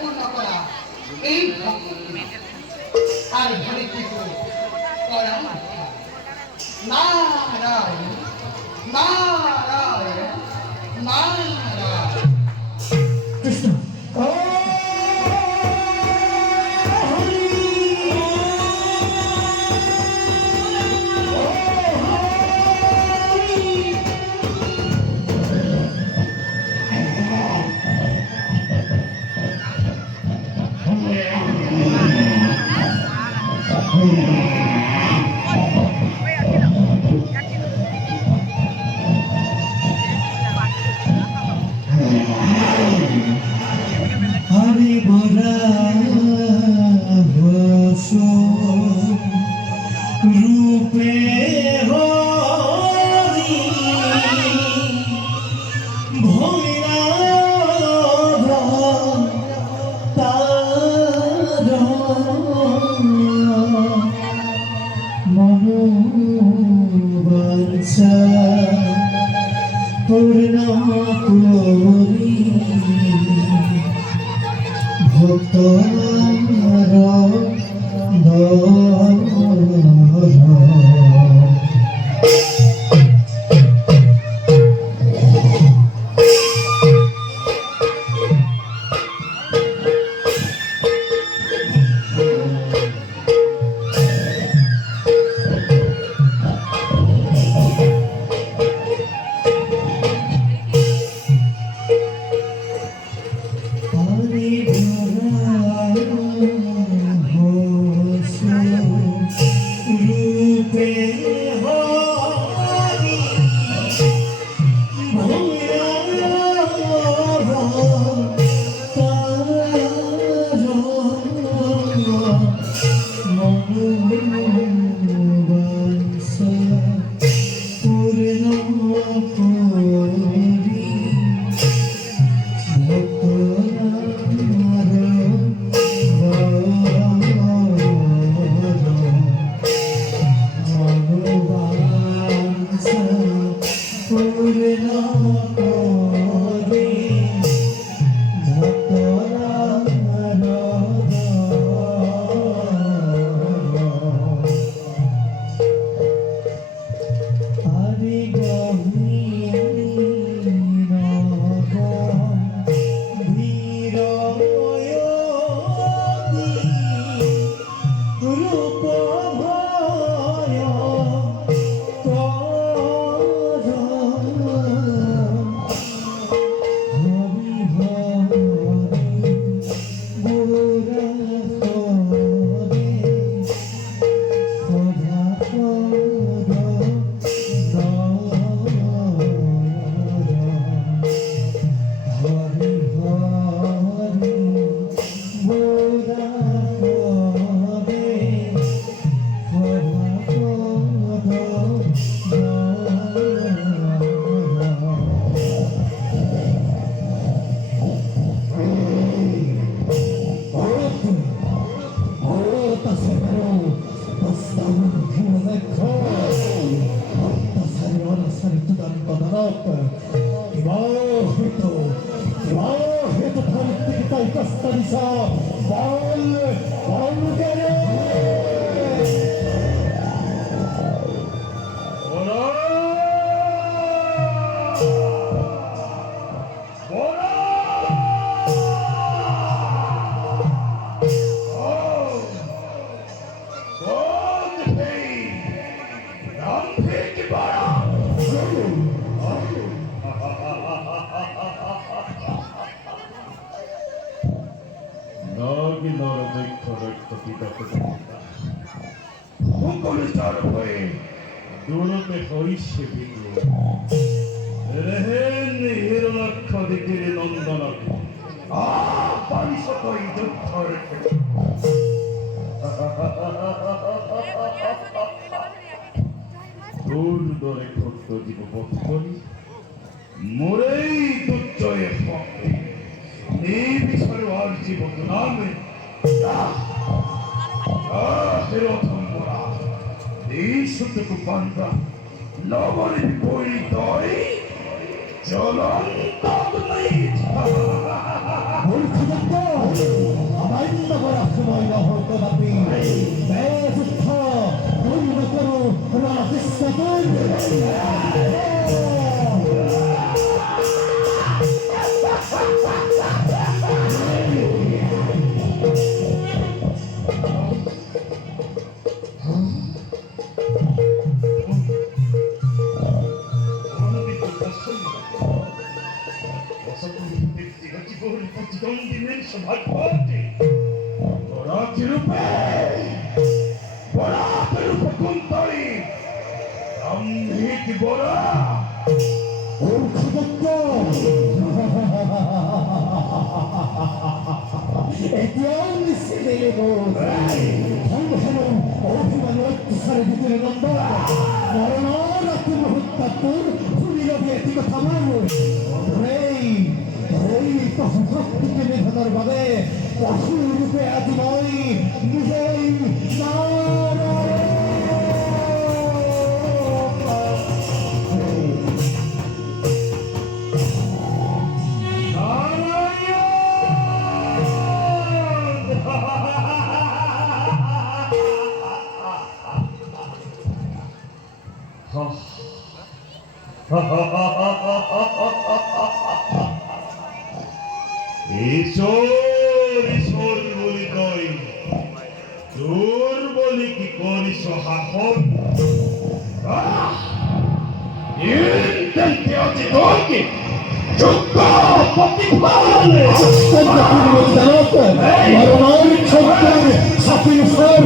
পূর্ণ করা এই আর ঘরে কি করা Narayan Narayan Narayan Krishna Morei do Joy Fong. Neves para o ar de Bogname. সুতকু পান্তা নবরে পরিতয় জ্বলন্ত অগ্নি বলছি দেখো অমান্য করার সময় নহত বাপি ব্যস্ত পূর্ণ করো রাজস্থান প্রতিদ্বন্দ্বী সভাপতি বরাকের রূপে কুন্তরী কি বড়া বলছি দেখো এতিয়াও নিশ্চিত দেব অভিমান অত্যাচারের ভিতরে নম্বর মরণর রাত্রি মুহূর্তাত্তর শুনিল এটি কথা মানুষ এই শক্তিকে নিধনের ভাবে পশুর রূপে আজ নয় নিজেই ঈশ্বর বলি নয় তোর বলি কি করি সহাহন ইন্টেন্টে আছে তোকে যোগ্য প্রতিফল মরণর ছত্তর সাফির সর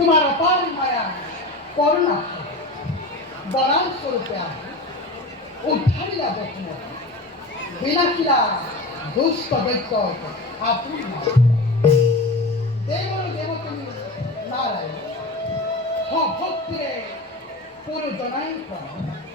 तुम्हारा अपार माया करुणा बरान स्वरूपे उद्धारिला बचन बिनाकिला दुष्ट दैत्य आपूर्ण देवर देवतनी नारायण हाँ भक्ति পুরো জনাই প্রাণ